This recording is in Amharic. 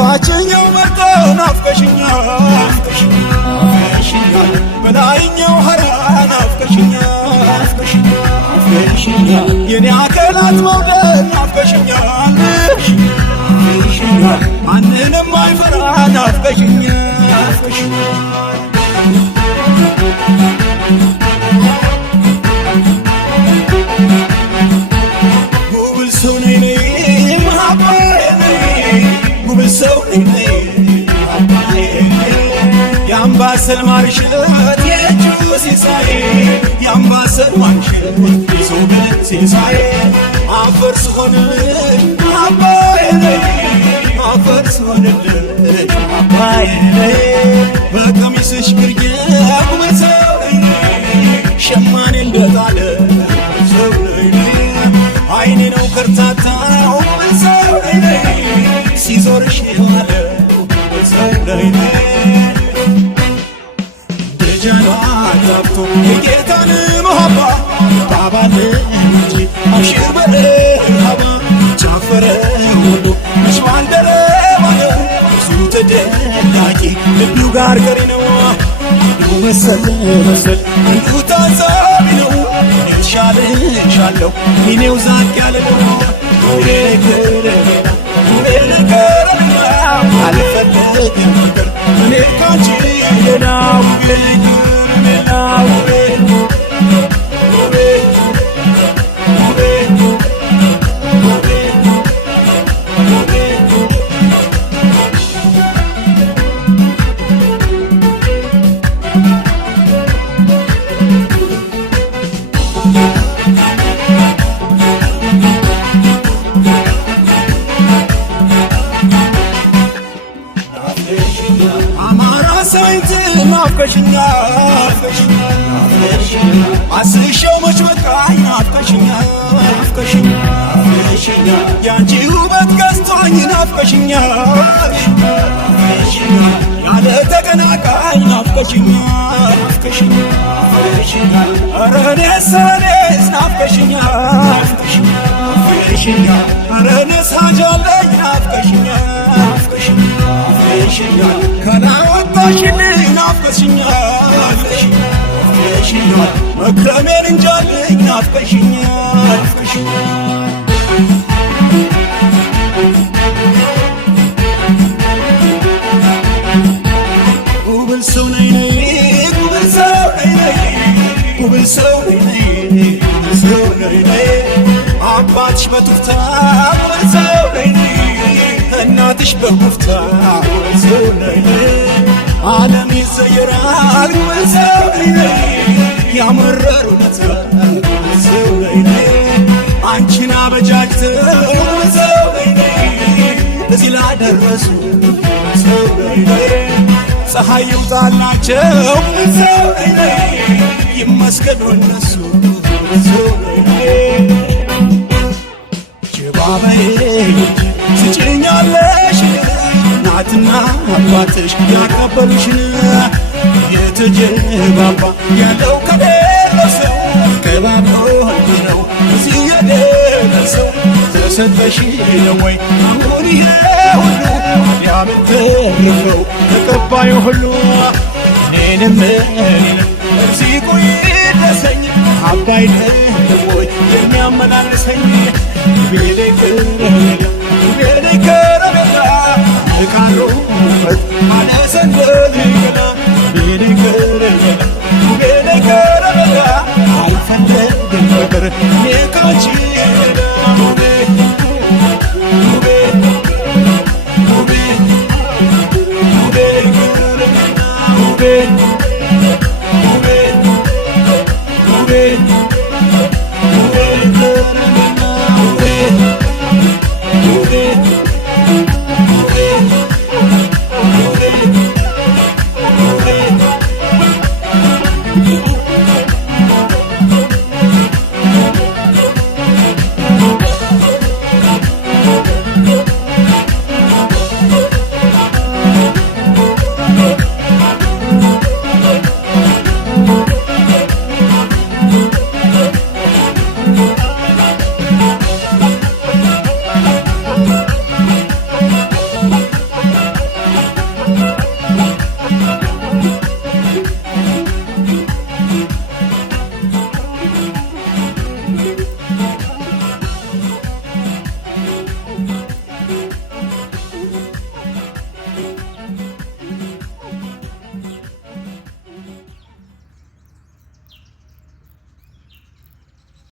ታችኛው መርጦ ናፍቀሽኛል በላይኛው ሀራ ናፍቀሽኛል የኔ አካላት መውደድ ናፍቀሽኛል ማንንም አይፈራ ናፍቀሽኛል ጉብል ሰው ነኝ ጉብል ሰው ነኝ የአምባሰል ማርሸት የእጁ ሲሳይ የአምባሰል ማርሸት የሰው ብልት ሲሳይ አፈር ስሆንልኝ አባዬ አፈር ስሆንልኝ አባዬ በቀሚስሽ ግርጌ ጉብል ሰው ነኝ ሸማኔ እንደጣለ ሰው ነኝ አይኔ ነው ከርታታው ጉብል ሰው ነኝ ሲዞርሽ የዋለው ሰው ነኝ ደጀኗ ገብቶ የጌታን መሃባ ባባለ እንጂ አብሽር በረሃባ ጨፈረ ወዶ መስዋል ደረባለ ብዙ ተደላቂ ልዩ ጋር ገሪ ነው ልዩ መሰል ልዩ ታዛቢ ነው ሻለሻለሁ እኔው ዛቅ ያለ ነው አልፈልግም ፍቅር እኔ ካንቺ ሌላ ሳይንት ናፍቀሽኛል አስሼው መች በቃኝ ናፍቀሽኛል ያንቺ ውበት ገዝቶኝ ናፍቀሽኛል ያለ ተቀናቃኝ ናፍቀሽኛል ኧረ እኔስ ናፍቀሽኛል ኧረ እኔስ ሀጃለኝ ናፍቀሽኛል ካላወጣሽልኝ ናፍቀሽኛል መክረሜን እንጃልኝ ናፍቀሽኛል ጉብል ሰው ነኝ ጉብል ሰው ነኝ ጉብል ሰው ነኝ አባትሽ በቱፍታ ጉብል ሰው ነኝ እናትሽ በሙፍታ ጉብል ሰው ነኝ ዓለም ይዘየራል ጉብል ሰው ነኝ ያመረሩ ነታ ጉብል ሰው ነኝ አንቺን አበጃጅተው ጉብል ሰው ነኝ እዚህ ላደረሱ ጉብል ሰው ነኝ ፀሐይ ይውጣላቸው ጉብል ሰው ነኝ ይመስገኑ እነሱ ጉብል ሰው ነኝ ጅባበዬ ትጭኛለሽ እናትና አባትሽ ያቀበሉሽን የተጀባባ ያለው ከደረሰው ከባብሎ ነው እዚህ የደረሰው ተሰጠሽ ነው ወይ አሁን ይሄ ሁሉ ያምትርፈው ተቀባዩ ሁሉ እኔንም እዚህ ቆይ ደሰኝ አባይ ወይ የሚያመላልሰኝ ቤሌከረቤላ እቃሩበት አነሰንበልገላ ቤሌከረቤላ አልፈለግም ፍቅር ኔካቺ